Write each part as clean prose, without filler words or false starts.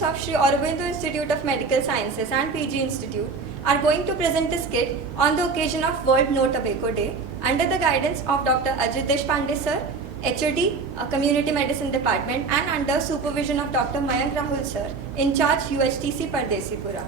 students of Sri Aurobindo Institute of Medical Sciences and PG Institute are going to present a skit on the occasion of World No Tobacco Day under the guidance of Dr. Ajit Deshpande sir, HOD, Community Medicine Department, and under supervision of Dr. Mayank Rahul sir, in charge UHTC Pardesipura.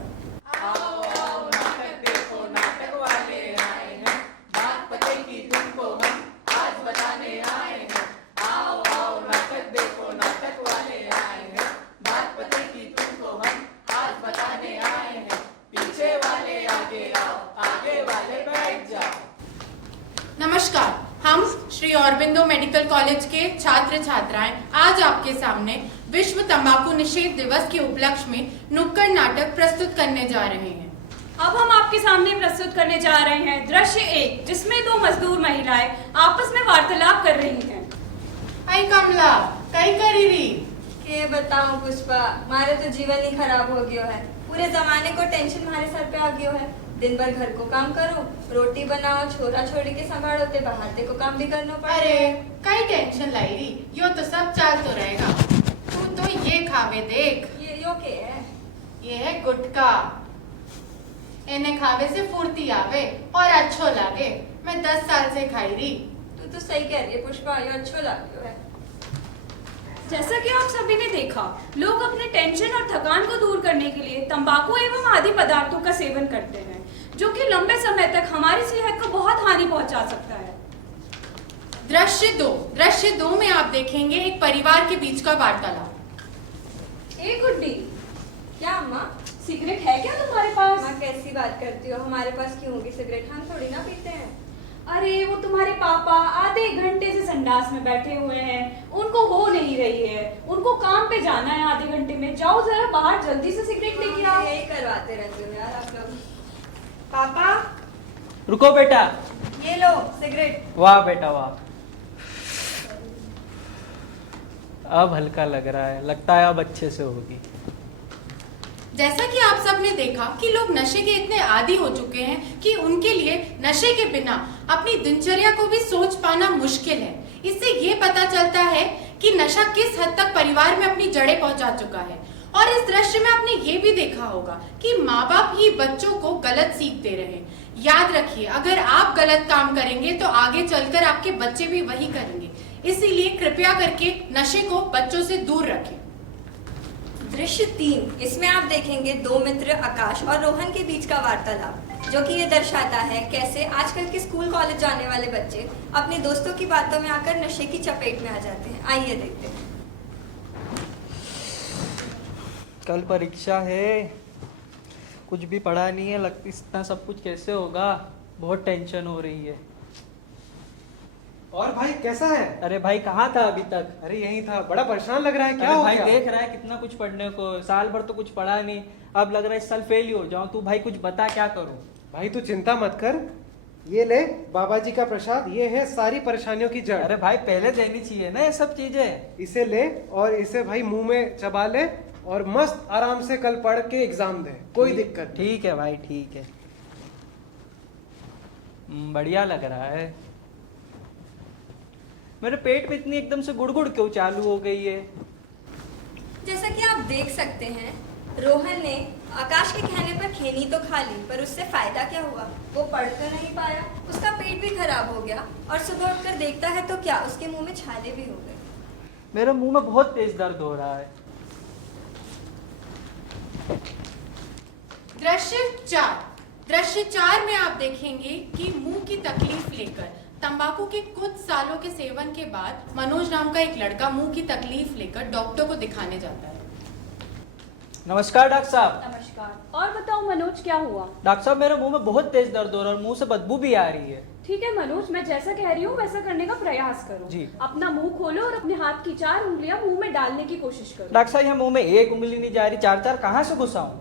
नमस्कार, हम Shri Aurobindo medical college के छात्र छात्राएं आज आपके सामने विश्व तंबाकू निषेध दिवस के उपलक्ष्य में नुक्कड़ नाटक प्रस्तुत करने जा रहे हैं। अब हम आपके सामने प्रस्तुत करने जा रहे हैं दृश्य 1, जिसमें दो मजदूर महिलाएं आपस में वार्तालाप कर रही हैं। आई कमला, कई करी रही? के बताऊं पुष्पा, मारे तो जीवन ही खराब हो गयो है। पूरे जमाने को टेंशन हमारे सर पे आ गयो है। दिन भर घर को काम करो, रोटी बनाओ, छोरा छोड़ी के संभालो, ते बाहर ते को काम भी करना पड़े। अरे कई टेंशन लाई रही, यो तो सब चाल तो रहेगा। तू तो ये खावे देख, यो के है? ये है गुटका। इन्हें खावे से फुर्ती आवे और अच्छो लागे। मैं 10 साल से खाई रही। तू तो सही कह रही है पुष्पा, यो अच्छो लग है। जैसा कि आप सभी ने देखा, लोग अपने टेंशन और थकान को दूर करने के लिए तंबाकू एवं आदि पदार्थों का सेवन करते हैं, जो कि लंबे समय तक हमारी सेहत को बहुत हानि पहुंचा सकता है। दृश्य दो में आप देखेंगे एक परिवार के बीच का वार्तालाप। ए गुड्डी, क्या अम्मा? सिगरेट है क्या तुम्हारे पास? माँ कैसी बात करती हो, हमारे पास क्यों होगी सिगरेट? हम थोड़ी ना पीते हैं। अरे वो तुम्हारे पापा आधे घंटे से संडास में बैठे हुए हैं, उनको हो नहीं रही है, उनको काम पे जाना है आधे घंटे में। जाओ जरा बाहर जल्दी से सिगरेट लेके आओ। यही करवाते रहते हो यार आप लोग। पापा रुको बेटा, ये लो सिगरेट। वाह बेटा वाह, अब हल्का लग रहा है, लगता है अब अच्छे से होगी। जैसा कि आप सब ने देखा कि लोग नशे के इतने आदी हो चुके हैं कि उनके लिए नशे के बिना अपनी दिनचर्या को भी सोच पाना मुश्किल है। इससे ये पता चलता है कि नशा किस हद तक परिवार में अपनी जड़ें पहुंचा चुका है। और इस दृश्य में आपने ये भी देखा होगा कि माँ बाप ही बच्चों को गलत सीख दे रहे हैं। याद रखिए, अगर आप गलत काम करेंगे तो आगे चलकर आपके बच्चे भी वही करेंगे। इसीलिए कृपया करके नशे को बच्चों से दूर रखें। दृश्य 3, इसमें आप देखेंगे दो मित्र आकाश और रोहन के बीच का वार्तालाप, जो कि ये दर्शाता है कैसे आजकल के स्कूल कॉलेज जाने वाले बच्चे अपने दोस्तों की बातों में आकर नशे की चपेट में आ जाते हैं। आइए देखते हैं। कल परीक्षा है, कुछ भी पढ़ा नहीं है, लगती इतना सब कुछ कैसे होगा, बहुत टेंशन हो रही है। और भाई कैसा है? अरे भाई कहाँ था अभी तक? अरे यहीं था, बड़ा परेशान लग रहा है, क्या अरे हो भाई गया? देख रहा है कितना कुछ पढ़ने को, साल भर तो कुछ पढ़ा नहीं, अब लग रहा है इस साल फेल ही हो जाऊं। तू भाई कुछ बता, क्या करूं? भाई तू चिंता मत कर, ये ले बाबा जी का प्रसाद, ये है सारी परेशानियों की जड़। अरे भाई पहले देनी चाहिए ना ये सब चीजें। इसे ले और इसे भाई मुंह में चबा ले और मस्त आराम से कल पढ़ के एग्जाम दे, कोई दिक्कत नहीं। ठीक है भाई, ठीक है। बढ़िया लग रहा है। मेरे पेट में इतनी एकदम से गुड़गुड़ क्यों चालू हो गई है? जैसा कि आप देख सकते हैं, रोहन ने आकाश के कहने पर खैनी तो खा ली, पर उससे फायदा क्या हुआ? वो पढ़ तो नहीं पाया, उसका पेट भी खराब हो गया और सुबह उठकर देखता है तो क्या, उसके मुंह में छाले भी हो गए। मेरे मुंह में बहुत तेज दर्द हो रहा है। दृश्य 4 में आप देखेंगे कि मुंह की तकलीफ लेकर तंबाकू के कुछ सालों के सेवन के बाद मनोज नाम का एक लड़का मुंह की तकलीफ लेकर डॉक्टर को दिखाने जाता है। नमस्कार डॉक्टर साहब। नमस्कार। और बताओ मनोज, क्या हुआ? डॉक्टर साहब मेरे मुंह में बहुत तेज दर्द हो रहा है और मुंह से बदबू भी आ रही है। ठीक है मनोज, मैं जैसा कह रही हूँ वैसा करने का प्रयास करो। जी। अपना मुंह खोलो और अपने हाथ की 4 उंगलियां मुंह में डालने की कोशिश करो। डॉक्टर साहब यहाँ मुंह में एक उंगली नहीं जा रही, 4-4 कहाँ से घुसाऊं?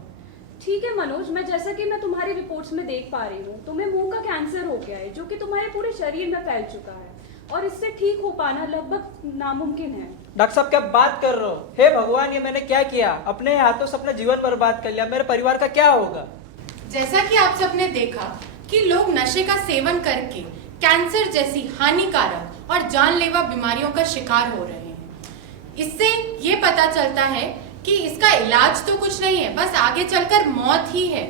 ठीक है मनोज, मैं जैसा कि मैं तुम्हारी रिपोर्ट्स में देख पा रही हूँ, तुम्हें मुंह का कैंसर हो गया है, जो कि तुम्हारे पूरे शरीर में फैल चुका है और इससे ठीक हो पाना लगभग नामुमकिन है। डॉक्टर साहब क्या बात कर रहे हो? हे भगवान, ये मैंने क्या किया? अपने हाथों से अपना जीवन बर्बाद कर लिया, मेरे परिवार का क्या होगा? जैसा कि आप सबने देखा कि लोग नशे का सेवन करके कैंसर जैसी हानिकारक और जानलेवा बीमारियों का शिकार हो रहे हैं। इससे ये पता चलता है कि इसका इलाज तो कुछ नहीं है, बस आगे चलकर मौत ही है।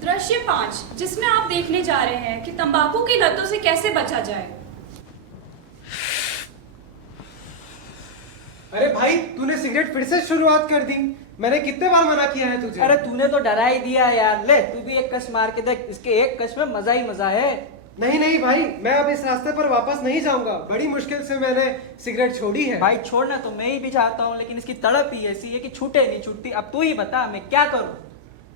दृश्य 5, जिसमें आप देखने जा रहे हैं कि तंबाकू की लतों से कैसे बचा जाए। अरे भाई, तूने सिगरेट फिर से शुरुआत कर दी। मैंने कितने बार मना किया है तुझे? अरे तूने तो डरा ही दिया यार। ले तू भी एक कश मार के देख, इसके एक कश में मजा ही मजा है। नहीं नहीं भाई, मैं अब इस रास्ते पर वापस नहीं जाऊंगा। बड़ी मुश्किल से मैंने सिगरेट छोड़ी है। भाई छोड़ना तो मैं ही भी चाहता हूँ, लेकिन इसकी तड़प ही ऐसी है कि छूटे नहीं छूटती। अब तू ही बता मैं क्या करूँ।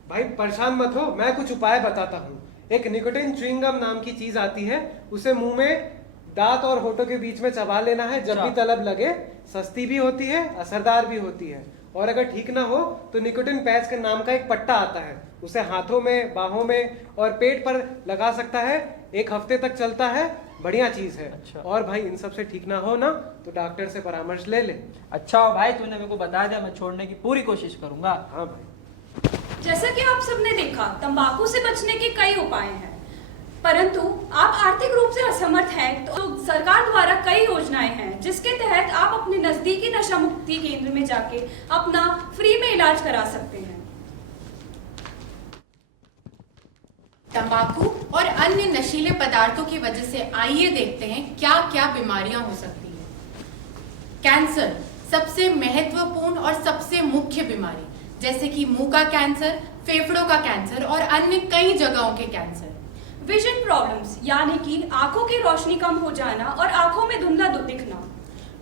भाई परेशान मत हो, मैं कुछ उपाय बताता हूँ। एक निकोटिन च्युइंगम नाम की चीज आती है, उसे मुंह में दांत और होठों के बीच में चबा लेना है जब भी तलब लगे। सस्ती भी होती है, असरदार भी होती है। और अगर ठीक ना हो तो निकोटिन पैच के नाम का एक पट्टा आता है, उसे हाथों में, बाहों में और पेट पर लगा सकता है। 1 हफ्ते तक चलता है, बढ़िया चीज है। अच्छा। और भाई इन सब से ठीक ना हो ना तो डॉक्टर से परामर्श ले ले। अच्छा हो भाई, तूने मेरे को बता दिया, मैं छोड़ने की पूरी कोशिश करूंगा। हाँ भाई। जैसा कि आप सबने देखा, तंबाकू से बचने के कई उपाय हैं, परंतु आप आर्थिक रूप से असमर्थ हैं तो सरकार द्वारा कई योजनाएं हैं जिसके तहत आप अपने नजदीकी नशा मुक्ति केंद्र में जाके अपना फ्री में इलाज करा सकते हैं। तंबाकू और अन्य नशीले पदार्थों की वजह से आइए देखते हैं क्या क्या बीमारियां हो सकती हैं। कैंसर सबसे महत्वपूर्ण और सबसे मुख्य बीमारी, जैसे कि मुंह का कैंसर, फेफड़ों का कैंसर और अन्य कई जगहों के कैंसर। विजन प्रॉब्लम्स, यानी कि आंखों की रोशनी कम हो जाना और आंखों में धुंधला दिखना।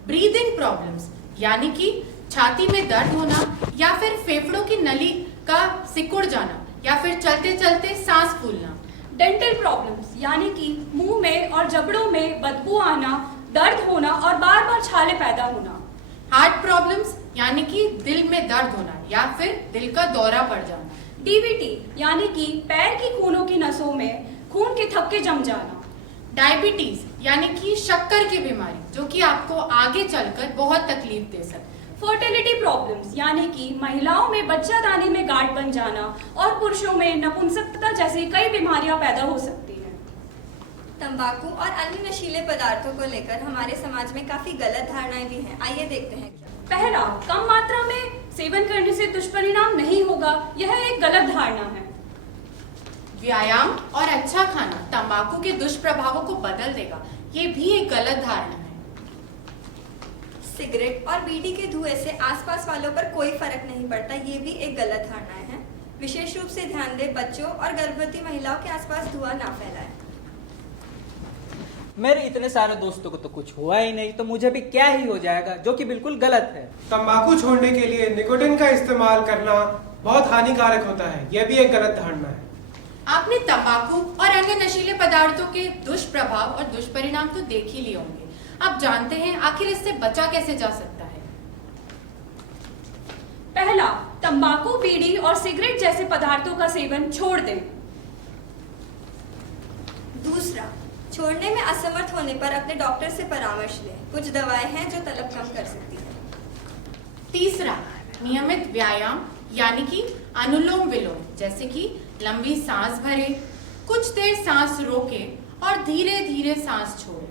ब्रीदिंग प्रॉब्लम्स, यानी कि छाती में दर्द होना या फिर फेफड़ों की नली का सिकुड़ जाना या फिर चलते चलते सांस फूलना। डेंटल प्रॉब्लम्स, यानी कि मुंह में और जबड़ों में बदबू आना, दर्द होना और बार बार छाले पैदा होना। हार्ट प्रॉब्लम्स, यानी कि दिल में दर्द होना या फिर दिल का दौरा पड़ जाना। डीवीटी, यानी कि पैर की खूनों की नसों में खून के थक्के जम जाना। डायबिटीज, यानी कि शक्कर की बीमारी, जो कि आपको आगे चलकर बहुत तकलीफ दे सकती है। फर्टिलिटी प्रॉब्लम्स, यानी कि महिलाओं में बच्चादानी में गांठ बन जाना और पुरुषों में नपुंसकता जैसी कई बीमारियां पैदा हो सकती हैं। तंबाकू और अन्य नशीले पदार्थों को लेकर हमारे समाज में काफी गलत धारणाएं भी हैं। आइए देखते हैं क्या। पहला, कम मात्रा में सेवन करने से दुष्परिणाम नहीं होगा, यह एक गलत धारणा है। व्यायाम और अच्छा खाना तंबाकू के दुष्प्रभावों को बदल देगा, ये भी एक गलत धारणा है। सिगरेट और बीड़ी के धुएं से आसपास वालों पर कोई फर्क नहीं पड़ता, ये भी एक गलत धारणा है। विशेष रूप से ध्यान दें, बच्चों और गर्भवती महिलाओं के आसपास धुआं ना फैलाएं। मेरे इतने सारे दोस्तों को तो कुछ हुआ ही नहीं, तो मुझे भी क्या ही हो जाएगा, जो कि बिल्कुल गलत है। तंबाकू छोड़ने के लिए निकोटिन का इस्तेमाल करना बहुत हानिकारक होता है, यह भी एक गलत धारणा है। आपने तंबाकू और अन्य नशीले पदार्थों के दुष्प्रभाव और दुष्परिणाम तो देख ही लिए होंगे। अब जानते हैं आखिर इससे बचा कैसे जा सकता है। पहला, तंबाकू, बीड़ी और सिगरेट जैसे पदार्थों का सेवन छोड़ दें। दूसरा, छोड़ने में असमर्थ होने पर अपने डॉक्टर से परामर्श लें। कुछ दवाएं हैं जो तलब कम कर सकती है। तीसरा, नियमित व्यायाम यानी कि अनुलोम विलोम, जैसे कि लंबी सांस भरे, कुछ देर सांस रोके और धीरे धीरे सांस छोड़े।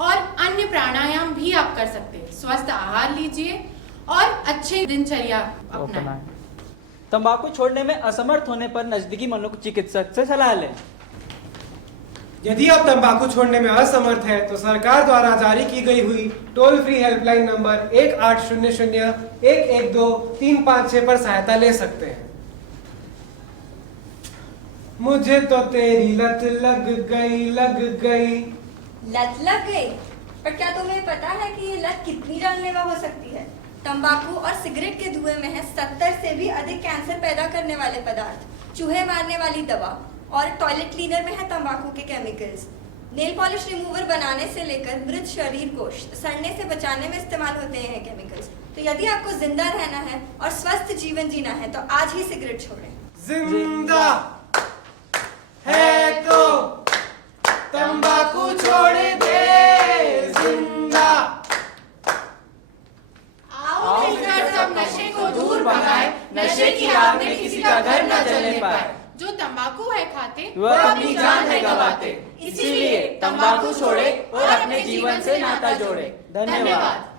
और अन्य प्राणायाम भी आप कर सकते हैं। स्वस्थ आहार लीजिए और अच्छे दिनचर्या अपनाएं। तंबाकू छोड़ने में असमर्थ होने पर नजदीकी मनोचिकित्सक से सलाह लें। यदि आप तंबाकू छोड़ने में असमर्थ हैं तो सरकार द्वारा जारी की गई हुई टोल फ्री हेल्पलाइन नंबर 1800-112-356 पर सहायता ले सकते हैं। मुझे तो तेरी लत लग गई लत लग गई? पर क्या तुम्हें पता है कि ये लत कितनी जानलेवा हो सकती है? तंबाकू और सिगरेट के धुएं में है 70 से भी अधिक कैंसर पैदा करने वाले पदार्थ, चूहे मारने वाली दवा और टॉयलेट क्लीनर में है तंबाकू के केमिकल्स। नेल पॉलिश रिमूवर बनाने से लेकर मृत शरीर को सड़ने से बचाने में इस्तेमाल होते हैं केमिकल्स। तो यदि आपको जिंदा रहना है और स्वस्थ जीवन जीना है तो आज ही सिगरेट छोड़ें। जिंदा है तो तंबाकू छोड़ दे, जिंदा। आओ मिलकर सब नशे को दूर भगाए, नशे की आग में किसी का घर न जलने पाए। जो तंबाकू है खाते वह अपनी जान है गवाते। इसीलिए तंबाकू छोड़े और अपने जीवन से नाता जोड़े। धन्यवाद।